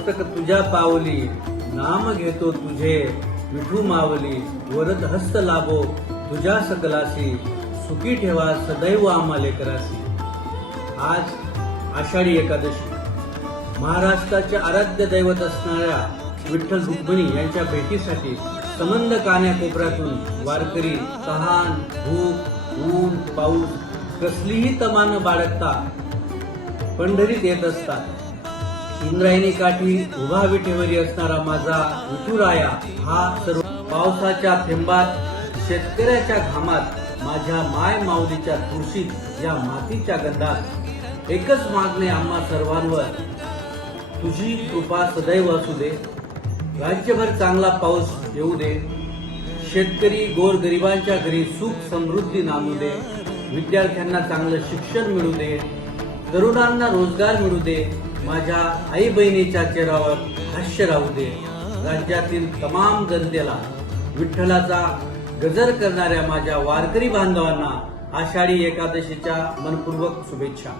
मस्तक तुझ्या पावली. नाम घेतो तुझे विठू मावली वरद हस्त लाभो तुझ्या सकलासी सुखी ठेवा सदैव आम्हाले करासी आज आषाढी एकादशी. महाराष्ट्राचे आराध्य दैवत असणाऱ्या विठ्ठल रुक्मिणी यांच्या भेटीसाठी संबंध कान्या कोपऱ्यातून वारकरी तहान भूक ऊन पाऊस कसलीही तमान बाळगता पंढरीत येत असतात. इंद्रायणी काठी उभा विठेवरी असणारा माझा ऋतुराया हा सर्व पावसाच्या थेंबात शेतकऱ्याच्या घामात माझ्या माय माऊलीच्या तुळशीत या मातीच्या गंधात. एकच मागणे आम्हा सर्वांवर. तुझी कृपा सदैव असू दे. राज्यभर चांगला पाऊस येऊ दे. शेतकरी गोर गरिबांच्या घरी सुख समृद्धी नांदू दे. विद्यार्थ्यांना चांगलं शिक्षण मिळू दे. तरुणांना रोजगार मिळू दे. माझ्या आई बहिणीच्या चेहऱ्यावर हास्य राहू दे. राज्यातील तमाम जनतेला विठ्ठलाचा गजर करणाऱ्या माझ्या वारकरी बांधवांना आषाढी एकादशीच्या मनपूर्वक शुभेच्छा.